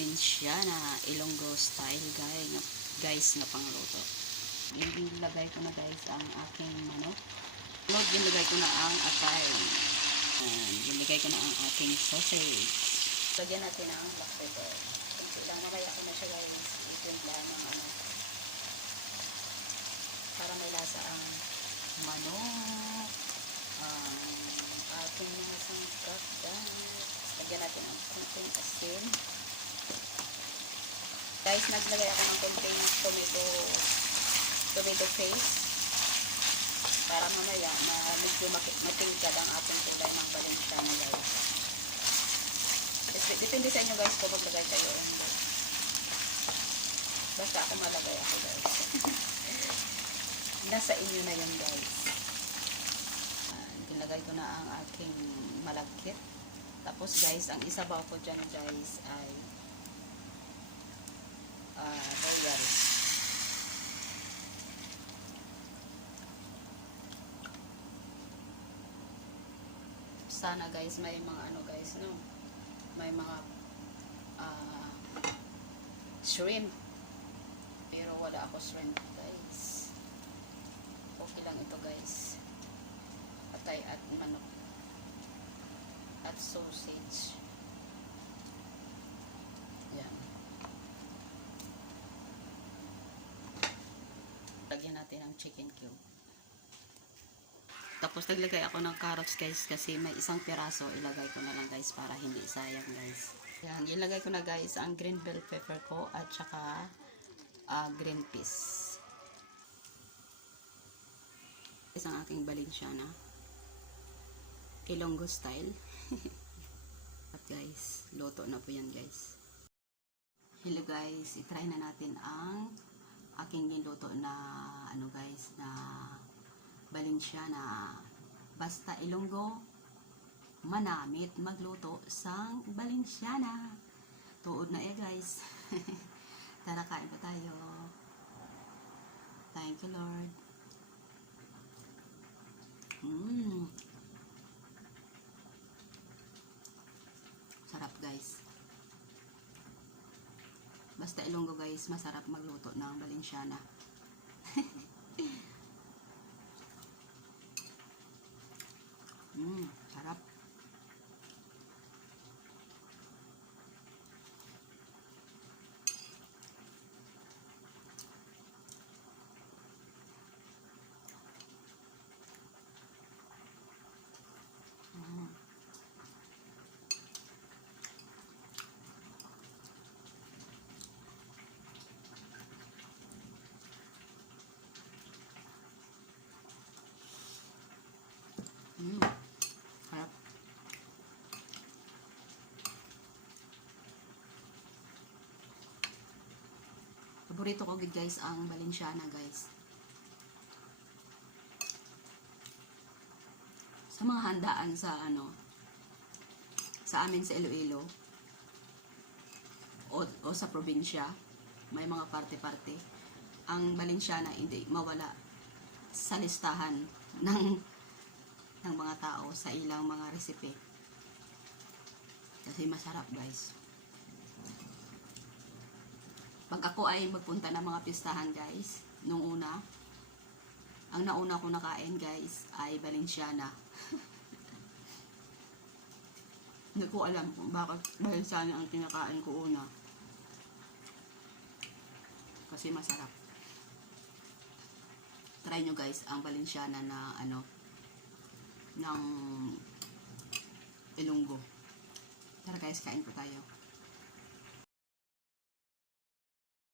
Valenciana Ilonggo style guys na pangluto. Ilagay ko na guys ang aking manok. Ilagay ko na ang atay. Ilagay ko na ang aking sausage. Lagyan natin ang black pepper. Namaya ko na siya guys. Itimpla ng para may lasa ang manok. Ating mga sangkap guys. Lagyan natin ang konting asin. Guys, naglagay ako ng konting tomato paste para mamaya medyo matingkad ang ating kulay ng Valenciana guys. Depende sa inyo guys kung maglagay kayo o hindi. Basta ako malagay ako guys. Nasa inyo na yun guys. Nilagay ko na ang aking malagkit. Tapos guys, ang isabaw ko dyan guys ay royal. Sana guys may mga guys no, may mga shrimp, pero wala ako shrimp guys. Okay lang ito guys, atay at manok at sausage. Yan, lagyan natin ang chicken cube. Tapos naglagay ako ng carrots guys kasi may isang piraso, ilagay ko na lang guys para hindi sayang guys. Yan, ilagay ko na guys ang green bell pepper ko at saka green peas. Isang aking Valenciana Ilonggo style. At guys, luto na po yan guys. Hello guys, itry na natin ang aking niluto na guys na Valenciana. Basta Ilonggo, manamit magluto sang Valenciana. Tuod na guys. Tara, kain pa tayo. Thank you Lord. Sarap guys. Basta Ilonggo guys, masarap magluto ng Valenciana. Sarap. Sarap. Paborito ko guys ang Valenciana guys. Sa mga handaan sa sa amin sa Iloilo o sa probinsya, may mga parte-parte. Ang Valenciana hindi mawala sa listahan ng mga tao sa ilang mga recipe. Kasi masarap guys. Pag ako ay magpunta ng mga pistahan guys, nung una, ang nauna ko nakain guys ay Valenciana. Hindi ko alam kung bakit Valenciana ang kinakain ko una. Kasi masarap. Try nyo guys ang Valenciana na ng Ilonggo. Tara guys, kain po tayo.